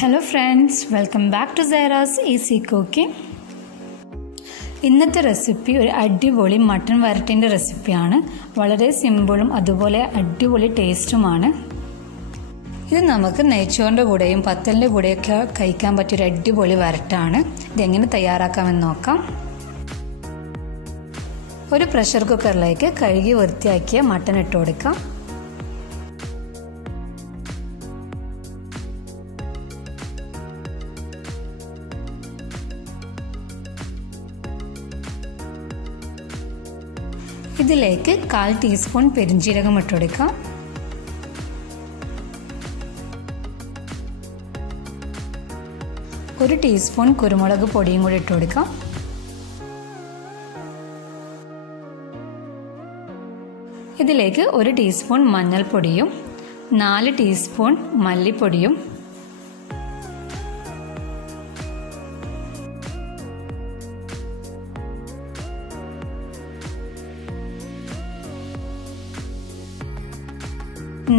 Hello friends, welcome back to Zairas Easy Cooking. ഇന്നത്തെ recipe ഒരു അടിപൊളി മട്ടൺ വരട്ടിൻ്റെ റെസിപ്പിയാണ്. വളരെ സിമ്പിളും അതുപോലെ അടിപൊളി ടേസ്റ്റുമാണ്. ഇത് നമുക്ക് നെയ്ച്ചോറിൻ്റെ കൂടെയും പത്തലിൻ്റെ കൂടെയൊക്കെ കഴിക്കാൻ പറ്റിയൊരു അടിപൊളി വരട്ടാണ്. ഇതെങ്ങനെ തയ്യാറാക്കാമെന്ന് നോക്കാം. ഒരു പ്രഷർ കുക്കറിലേക്ക് കഴുകി വൃത്തിയാക്കിയ മട്ടൺ ഇട്ട് കൊടുക്കാം. ഇതിലേക്ക് 1/4 ടീസ്പൂൺ പെരിഞ്ജീരകം ഇട്ട് കൊടുക്കാം. ഒരു ടീസ്പൂൺ കുരുമുളക് പൊടിയും കൂടി ഇട്ട് കൊടുക്കാം. ഇതിലേക്ക് 1 ടീസ്പൂൺ മഞ്ഞൾപ്പൊടിയും 4 ടീസ്പൂൺ മല്ലിപ്പൊടിയും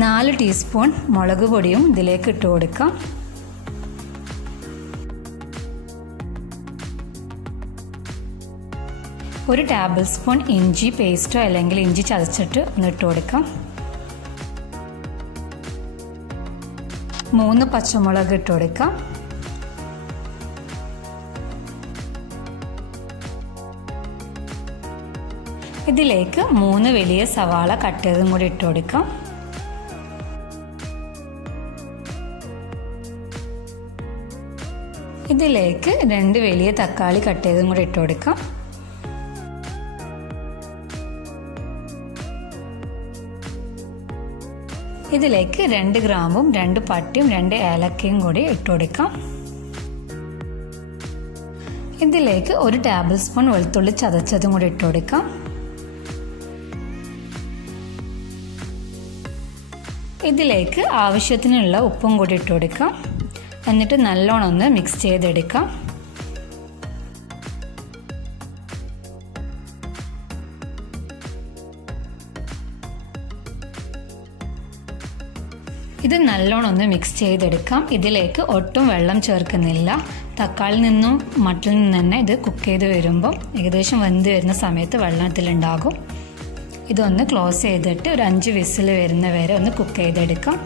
4 ടീസ്പൂൺ മുളക് പൊടിയും ഇതിലേക്ക് ഇട്ട് കൊടുക്കാം. ഒരു ടേബിൾ സ്പൂൺ ഇഞ്ചി പേസ്റ്റോ അല്ലെങ്കിൽ ഇഞ്ചി ചതച്ചിട്ട് ഒന്ന് ഇട്ട് കൊടുക്കാം. 3 പച്ചമുളക് ഇട്ട് കൊടുക്കാം. ഇതിലേക്ക് 3 വലിയ സവാള കട്ട് ചെയ്തും കൂടി ഇട്ട് കൊടുക്കാം. ഇതിലേക്ക് 2 വലിയ തക്കാളി കട്ട് ചെയ്തും കൂടി ഇട്ട് കൊടുക്കാം. ഇതിലേക്ക് 2 ഗ്രാമ്പും 2 പട്ടയും 2 ഏലക്കയും കൂടി ഇട്ട് കൊടുക്കാം. ഇതിലേക്ക് 1 ടേബിൾ സ്പൂൺ വെളുത്തുള്ളി ചതച്ചതും കൂടി ഇട്ട് കൊടുക്കാം. ഇതിലേക്ക് ആവശ്യത്തിനുള്ള ഉപ്പും കൂടി ഇട്ട് കൊടുക്കാം. എന്നിട്ട് നല്ലോണം ഒന്ന് മിക്സ് ചെയ്തെടുക്കാം. ഇത് നല്ലോണം ഒന്ന് മിക്സ് ചെയ്തെടുക്കാം. ഇതിലേക്ക് ഒട്ടും വെള്ളം ചേർക്കുന്നില്ല. തക്കാളിയിൽ നിന്നും മട്ടണിൽ നിന്നും തന്നെ ഇത് കുക്ക് ചെയ്ത് വരുമ്പം ഏകദേശം വെന്ത് വരുന്ന സമയത്ത് വെള്ളത്തിലുണ്ടാകും. ഇതൊന്ന് ക്ലോസ് ചെയ്തിട്ട് ഒരു 5 വിസിൽ വരുന്ന വരെ ഒന്ന് കുക്ക് ചെയ്തെടുക്കാം.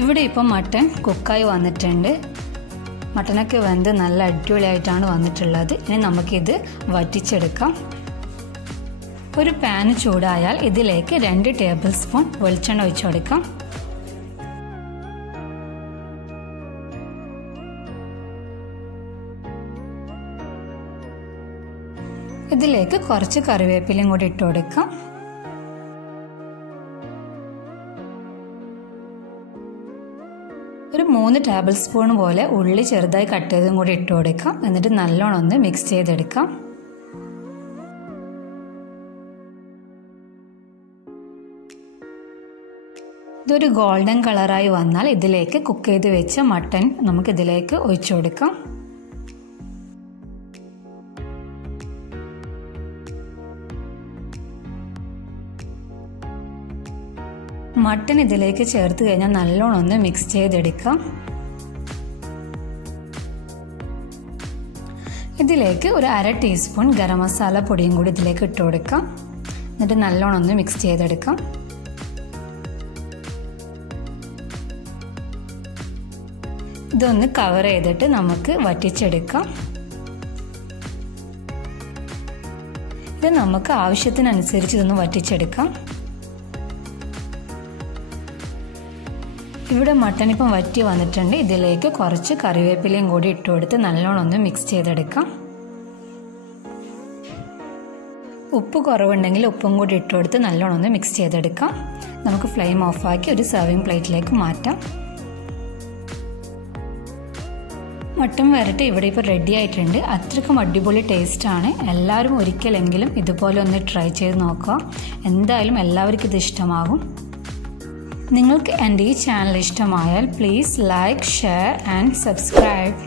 ഇവിടെ ഇപ്പം മട്ടൺ കുക്കായി വന്നിട്ടുണ്ട്. മട്ടനൊക്കെ വെന്ത് നല്ല അടിപൊളിയായിട്ടാണ് വന്നിട്ടുള്ളത്. ഇനി നമുക്കിത് വറ്റിച്ചെടുക്കാം. ഒരു പാൻ ചൂടായാൽ ഇതിലേക്ക് 2 ടേബിൾ സ്പൂൺ വെളിച്ചെണ്ണ ഒഴിച്ചു കൊടുക്കാം. ഇതിലേക്ക് കുറച്ച് കറിവേപ്പിലയും കൂടി ഇട്ട് കൊടുക്കാം. ഒരു 3 ടേബിൾ സ്പൂൺ പോലെ ഉള്ളി ചെറുതായി കട്ട് ചെയ്തും കൂടി ഇട്ട് കൊടുക്കാം. എന്നിട്ട് നല്ലോണം ഒന്ന് മിക്സ് ചെയ്തെടുക്കാം. ഇതൊരു ഗോൾഡൻ കളറായി വന്നാൽ ഇതിലേക്ക് കുക്ക് ചെയ്ത് വെച്ച മട്ടൺ നമുക്ക് ഇതിലേക്ക് ഒഴിച്ചു കൊടുക്കാം. മട്ടൺ ഇതിലേക്ക് ചേർത്ത് കഴിഞ്ഞാൽ നല്ലോണം ഒന്ന് മിക്സ് ചെയ്തെടുക്കാം. ഇതിലേക്ക് ഒരു 1/2 ടീസ്പൂൺ ഗരം മസാല പൊടിയും കൂടി ഇതിലേക്ക് ഇട്ട് കൊടുക്കാം. എന്നിട്ട് നല്ലോണം ഒന്ന് മിക്സ് ചെയ്തെടുക്കാം. ഇതൊന്ന് കവർ ചെയ്തിട്ട് നമുക്ക് വറ്റിച്ചെടുക്കാം. ഇത് നമുക്ക് ആവശ്യത്തിനനുസരിച്ച് ഇതൊന്ന് വറ്റിച്ചെടുക്കാം. ഇവിടെ മട്ടൺ ഇപ്പം വറ്റി വന്നിട്ടുണ്ട്. ഇതിലേക്ക് കുറച്ച് കറിവേപ്പിലയും കൂടി ഇട്ട് കൊടുത്ത് നല്ലോണം ഒന്ന് മിക്സ് ചെയ്തെടുക്കാം. ഉപ്പ് കുറവുണ്ടെങ്കിൽ ഉപ്പും കൂടി ഇട്ട് കൊടുത്ത് നല്ലോണം ഒന്ന് മിക്സ് ചെയ്തെടുക്കാം. നമുക്ക് ഫ്ലെയിം ഓഫാക്കി ഒരു സെർവിങ് പ്ലേറ്റിലേക്ക് മാറ്റാം. മട്ടൺ വരട്ടി ഇവിടെ ഇപ്പോൾ റെഡി ആയിട്ടുണ്ട്. അത്രയ്ക്കും അടിപൊളി ടേസ്റ്റാണ്. എല്ലാവരും ഒരിക്കലെങ്കിലും ഇതുപോലെ ഒന്ന് ട്രൈ ചെയ്ത് നോക്കുക. എന്തായാലും എല്ലാവർക്കും ഇത് ഇഷ്ടമാകും. നിങ്ങൾക്ക് എൻ്റെ ഈ ചാനൽ ഇഷ്ടമായാൽ please like, share and subscribe.